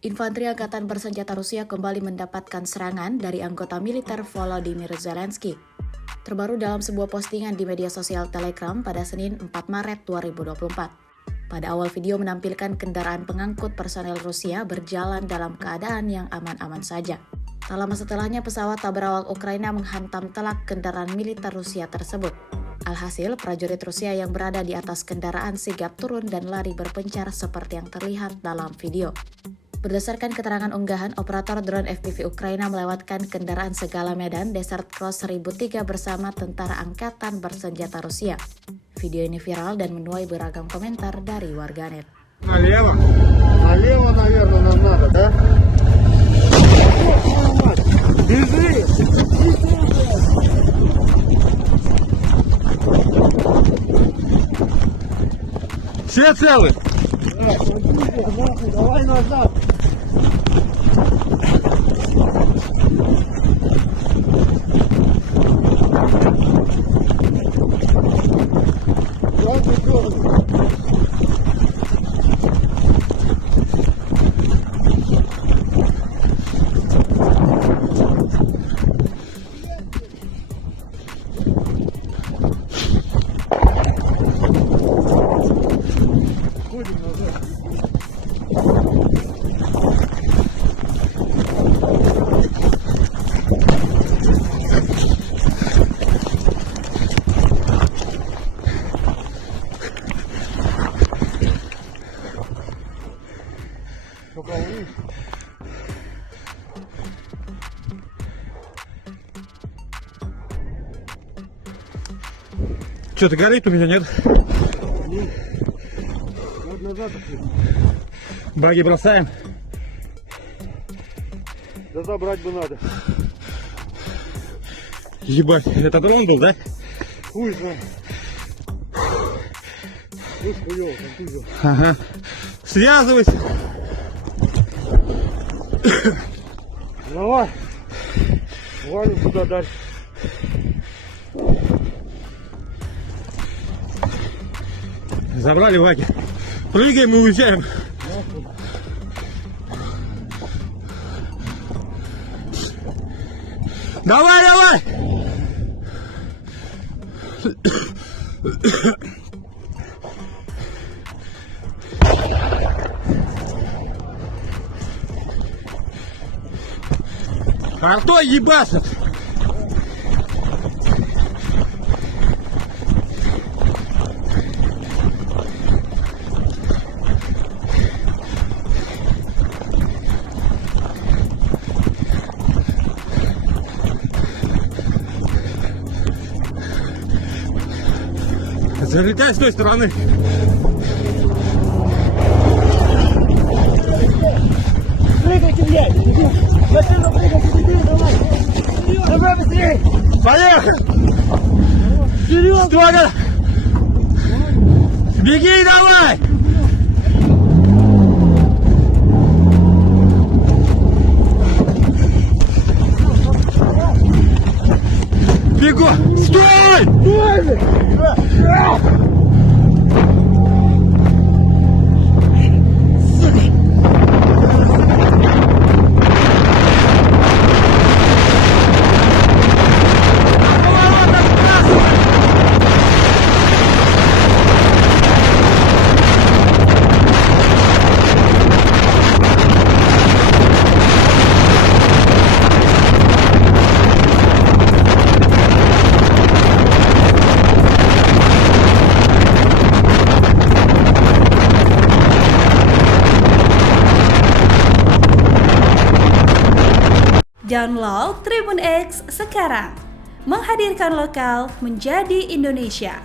Infanteri Angkatan Bersenjata Rusia kembali mendapatkan serangan dari anggota militer Volodymyr Zelensky. Terbaru dalam sebuah postingan di media sosial Telegram pada Senin 4 Maret 2024. Pada awal video menampilkan kendaraan pengangkut personel Rusia berjalan dalam keadaan yang aman-aman saja. Tak lama setelahnya pesawat tak berawak Ukraina menghantam telak kendaraan militer Rusia tersebut. Alhasil, prajurit Rusia yang berada di atas kendaraan sigap turun dan lari berpencar seperti yang terlihat dalam video. Berdasarkan keterangan unggahan, operator drone FPV Ukraina melewatkan kendaraan segala medan Desert Cross 1003 bersama tentara angkatan bersenjata Rusia. Video ini viral dan menuai beragam komentar dari warganet. Налево? Налево, наверное, нам надо, да? Бежи! Все целы? Да, давай назад! Что-то горит у меня, нет? Вот назад. Баги бросаем. Да забрать бы надо. Ебать, это дрон был, да? Хуй знает. Ну, хуёво, там хуёво. Ага. Связывайся. Давай. Валим туда дальше. Забрали баги. Прыгаем и уезжаем. Давай, давай! Артой ебашит! Залетай с той стороны. Прыгайте, блядь! Машину прыгайте, быстрее, давай! Давай быстрее! Поехали! Вперед! Стой! Беги давай! Бегу! Стой! Стой! Download Tribun X sekarang, menghadirkan lokal menjadi Indonesia.